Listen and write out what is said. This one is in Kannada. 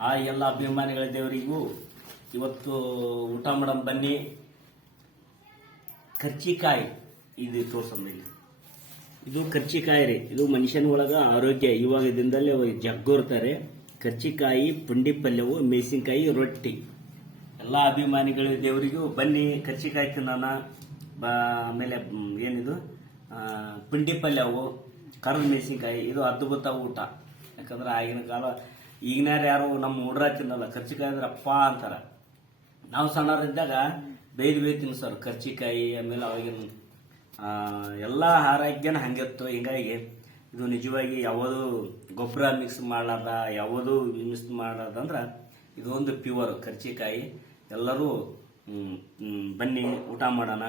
ಆ ಎಲ್ಲ ಅಭಿಮಾನಿಗಳ ದೇವರಿಗೂ ಇವತ್ತು ಊಟ ಮಾಡಮ್ ಬನ್ನಿ. ಕರ್ಚಿಕಾಯಿ ಇದು ತೋರ್ಸಂದಿಲ್ಲ. ಇದು ಕರ್ಚಿಕಾಯಿ ರೀ. ಇದು ಮನುಷ್ಯನ ಒಳಗ ಆರೋಗ್ಯ ಇವಾಗ ದಿನದಲ್ಲಿ ಜಗ್ಗೋರ್ತಾರೆ. ಕರ್ಚಿಕಾಯಿ, ಪುಂಡಿ ಪಲ್ಯವು, ಮೆಣಸಿನಕಾಯಿ, ರೊಟ್ಟಿ. ಎಲ್ಲ ಅಭಿಮಾನಿಗಳ ದೇವರಿಗೂ ಬನ್ನಿ ಕರ್ಚಿಕಾಯಿ ತಿನ್ನೋಣ. ಆಮೇಲೆ ಏನಿದು ಪುಂಡಿ ಪಲ್ಯವು, ಕರ್ದ ಮೆಣಸಿನಕಾಯಿ. ಇದು ಅದ್ಭುತ ಊಟ. ಯಾಕಂದ್ರೆ ಆಗಿನ ಕಾಲ ಈಗಿನಾರು ಯಾರು ನಮ್ಮ ಹುಡ್ರ ತಿನ್ನಲ್ಲ. ಕರ್ಚಿಕಾಯಿ ಅಂದ್ರೆ ಅಪ್ಪ ಅಂತಾರ. ನಾವು ಸಣ್ಣವರಿದ್ದಾಗ ಬೇಯ್ದು ತಿನ್ನಿಸೋರು ಕರ್ಚಿಕಾಯಿ. ಆಮೇಲೆ ಅವಾಗಿನ ಎಲ್ಲ ಆರೋಗ್ಯನ ಹಂಗಿತ್ತು. ಹಿಂಗಾಗಿ ಇದು ನಿಜವಾಗಿ ಯಾವುದು ಗೊಬ್ಬರ ಮಿಕ್ಸ್ ಮಾಡಲಾರ್ದ, ಯಾವುದು ಮಿಕ್ಸ್ ಮಾಡಲಾರ್ದಂದ್ರೆ ಇದು ಒಂದು ಪ್ಯೂರ್ ಕರ್ಚಿಕಾಯಿ. ಎಲ್ಲರೂ ಬನ್ನಿ ಊಟ ಮಾಡೋಣ.